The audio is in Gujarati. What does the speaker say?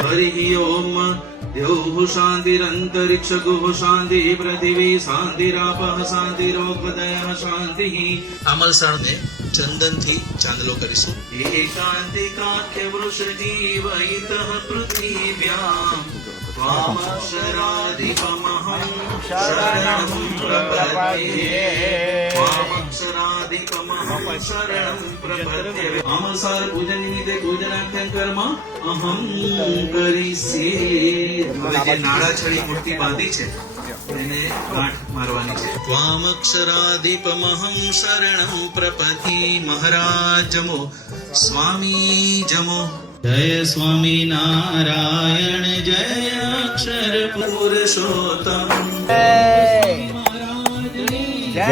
हरि ओम द्यौः शान्तिरन्तरिक्षगुः शान्तिः पृथिवी शान्तिरापः शान्तिरोपदयः शान्तिः। अमलसारने चंदनથી ચાંદલો કરીશું। એકાંતિકાખ્ય વૃષજીવયિતઃ પૃથિવ્યામ ત્વામક્ષરાધિપમહં શરણં પ્રપદ્યે ત્વામક્ષરાધિપમહં શરણં પ્રપદ્યે। અમલસાર પૂજન નિમિત્તે પૂજનાખ્યન કર્મ અહં કરીષ્યે। હવે જે નાળાછડી મૂર્તિ બાંધી છે એને ગાંઠ મારવાની છે। ત્વામક્ષરાધિપમહં શરણં પ્રપદ્યે। મહારાજ જમો, સ્વામી જમો। જય સ્વામી નારાયણ જય અક્ષર પુરુષોત્તમ જય